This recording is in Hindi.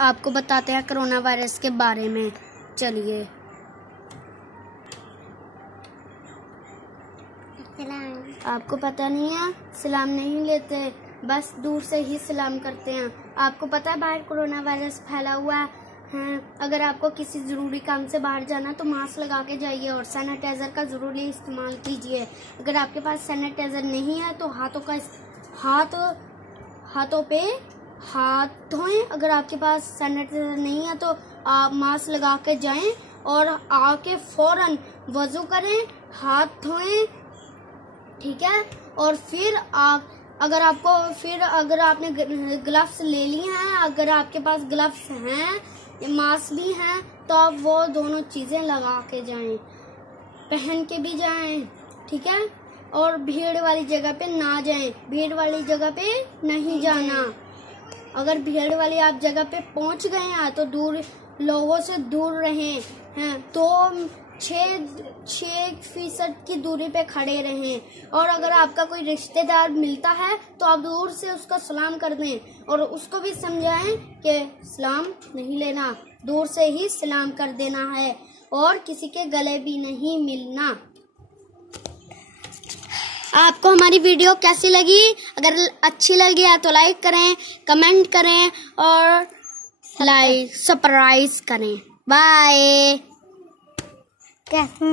आपको बताते हैं कोरोना वायरस के बारे में। चलिए। आपको पता नहीं है, सलाम नहीं लेते, बस दूर से ही सलाम करते हैं। आपको पता है बाहर कोरोना वायरस फैला हुआ है। अगर आपको किसी ज़रूरी काम से बाहर जाना तो मास्क लगा के जाइए और सैनिटाइज़र का ज़रूरी इस्तेमाल कीजिए। अगर आपके पास सैनिटाइज़र नहीं है तो हाथों पे हाथ धोएं। अगर आपके पास सैनिटाइज़र नहीं है तो आप मास्क लगा के जाएं और आके फौरन वज़ू करें, हाथ धोएं, ठीक है। और फिर अगर आपने ग्लव्स ले लिए हैं, अगर आपके पास ग्लव्स हैं, मास्क भी हैं, तो आप वो दोनों चीज़ें लगा के जाएं, पहन के भी जाएं, ठीक है। और भीड़ वाली जगह पे ना जाएं, भीड़ वाली जगह पे नहीं जाना। अगर भीड़ वाली आप जगह पे पहुंच गए हैं तो लोगों से दूर रहें हैं, तो 6% की दूरी पे खड़े रहें। और अगर आपका कोई रिश्तेदार मिलता है तो आप दूर से उसको सलाम कर दें और उसको भी समझाएं कि सलाम नहीं लेना, दूर से ही सलाम कर देना है और किसी के गले भी नहीं मिलना। आपको हमारी वीडियो कैसी लगी? अगर अच्छी लगी है तो लाइक करें, कमेंट करें और सब्सक्राइब करें। बाय। कैसे